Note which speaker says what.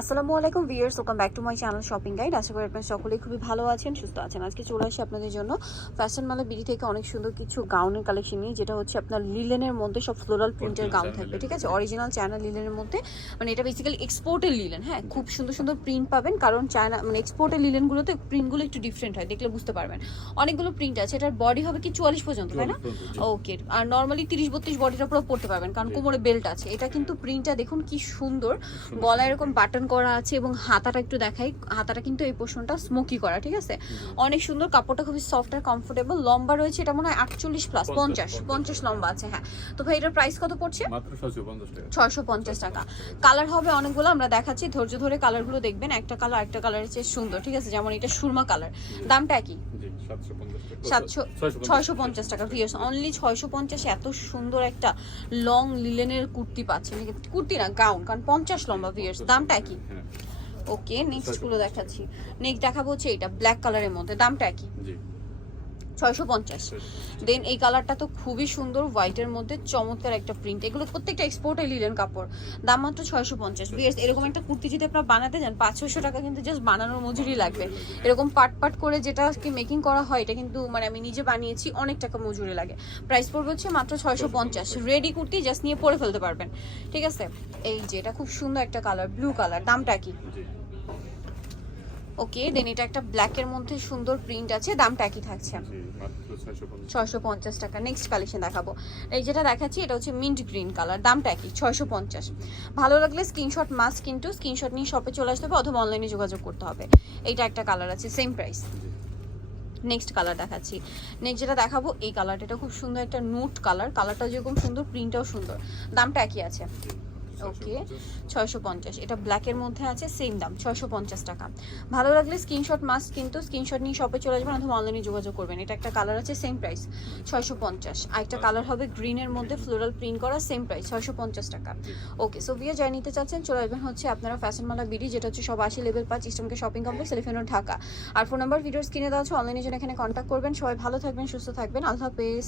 Speaker 1: আসসালামু আলাইকুম viewers welcome back to my channel shopping guide. আশা করি আপনারা সকলেই খুবই ভালো আছেন সুস্থ আছেন। আজকে চলে আসি আপনাদের জন্য ফ্যাশন মালা বিডি থেকে অনেক সুন্দর কিছু গাউনের কালেকশন নিয়ে যেটা হচ্ছে আপনার লিলেনের মধ্যে সব ফ্লোরাল প্রিন্টের গাউন থাকবে ঠিক আছে? অরিজিনাল চায়না লিলেনের মধ্যে। মানে এটা বেসিক্যালি এক্সপোর্টের লিলেন হ্যাঁ? খুব সুন্দর সুন্দর প্রিন্ট পাবেন কারণ চায়না মানে এক্সপোর্টের লিলেনগুলোতে প্রিন্টগুলো একটু ডিফারেন্ট হয় দেখলে বুঝতে পারবেন। অনেকগুলো প্রিন্ট আছে এটার বডি হবে কি চুয়াল্লিশ পর্যন্ত তাই না? ওকে আর নর্মালি তিরিশ বত্রিশ বডিটা পুরো পড়তে পারবেন কারণ। কোমরে বেল্ট আছে। এটা কিন্তু প্রিন্টটা দেখুন কি সুন্দর গলায় এরকম বাটন করা আছে এবং হাতাটা একটু দেখাই। হাতাটা কিন্তু এই পোর্শনটা স্মোকি করা ঠিক আছে? অনেক সুন্দর কাপড়টা খুবই সফট আর কমফোর্টেবল লম্বা রয়েছে এটা মনে হয় আটচল্লিশ প্লাস
Speaker 2: পঞ্চাশ,
Speaker 1: পঞ্চাশ লম্বা আছে হ্যাঁ। তো ভাই এটার প্রাইস কত পড়ছে?
Speaker 2: ছয়শো পঞ্চাশ টাকা।
Speaker 1: কালার হবে অনেকগুলো আমরা দেখাচ্ছি। ধৈর্য ধরে কালারগুলো দেখবেন একটা কালার একটা কালারের চেয়ে সুন্দর ঠিক আছে? যেমন এটা সুরমা কালার দামটা কি
Speaker 2: জি সাতশো পঞ্চাশ ছয়শো
Speaker 1: ছয়শো পঞ্চাশ টাকা অনলি ছয়শো পঞ্চাশ এত সুন্দর একটা লং লিলেনের কুর্তি পাচ্ছেন কুর্তি না গাউন কারণ পঞ্চাশ লম্বা ভিউয়ার্স দামটা কি ওকে নেক্সটগুলো দেখাচ্ছি। নেক্সট দেখাবো হচ্ছে এটা ব্ল্যাক কালারের মধ্যে। দামটা একই।
Speaker 2: জি।
Speaker 1: ছয়শো পঞ্চাশ। দেন এই কালারটা তো খুবই সুন্দর হোয়াইটের মধ্যে চমৎকার একটা প্রিন্ট এগুলো প্রত্যেকটা এক্সপোর্টে লিলেন কাপড়। দাম মাত্র ছয়শো পঞ্চাশ। বিএস এরকম একটা কুর্তি যদি আপনারা বানাতে যান পাঁচ ছশো টাকা কিন্তু জাস্ট বানানোর মজুরি লাগবে। এরকম পাট পাট করে যেটা কি মেকিং করা হয়, এটা কিন্তু মানে আমি নিজে বানিয়েছি, অনেক টাকা মজুরি লাগে। প্রাইস পড়বে হচ্ছে মাত্র ছয়শো পঞ্চাশ। রেডি কুর্তি জাস্ট নিয়ে পরে ফেলতে পারবেন। ঠিক আছে? এই যে, এটা খুব সুন্দর একটা কালার ব্লু কালার দামটা কি? ওকে দেন এটা একটা ব্ল্যাকের মধ্যে সুন্দর প্রিন্ট আছে দামটা কি থাকছে।
Speaker 2: ছয়শো পঞ্চাশ।
Speaker 1: টাকা নেক্সট কালেকশন দেখাবো। এই যেটা দেখাচ্ছি এটা হচ্ছে মিন্ট গ্রিন কালার দামটা কি ছয়শো পঞ্চাশ। ভালো লাগলে স্ক্রিনশট মাস্ট কিন্তু স্ক্রিনশট নিয়ে শপে চলে আসতে হবে অথবা অনলাইনে যোগাযোগ করতে হবে। এইটা একটা কালার আছে সেম প্রাইস নেক্সট কালার দেখাচ্ছি। নেক্সট যেটা দেখাবো এই কালারটা এটা খুব সুন্দর একটা নোট কালার কালারটা যেরকম সুন্দর প্রিন্টটাও সুন্দর। দামটা একই আছে। Okay. ছয়শো পঞ্চাশ। এটা ব্ল্যাকের মধ্যে আছে সেম দাম ছয়শো পঞ্চাশ টাকা। ভালো লাগলে স্ক্রিনশট মাস্ট কিন্তু স্ক্রিনশট নিয়ে শপে চলে আসবেন অথবা অনলাইনে যোগাযোগ করবেন। এটা একটা কালার আছে সেম প্রাইস ছয়শো পঞ্চাশ। আরেকটা কালার হবে গ্রিনের মধ্যে ফ্লোরাল প্রিন্ট করা সেম প্রাইস ছয়শো পঞ্চাশ টাকা। ওকে সো বিয়ে যাই নিতে চাচ্ছেন চলে আসবেন হচ্ছে আপনারা ফ্যাশন মালা বিডি যেটা হচ্ছে সব আশি লেভেল পাঁচ ইস্টমকে শপিং কমপ্লেক্স এলিফেনো ঢাকা। আর ফোন নাম্বার ভিডিওস কিনে দেওয়া আছে অনলাইনে জন্য এখানে কন্ট্যাক্ট করবেন। সবাই ভালো থাকবেন সুস্থ থাকবেন। আল্লাহ হাফেজ।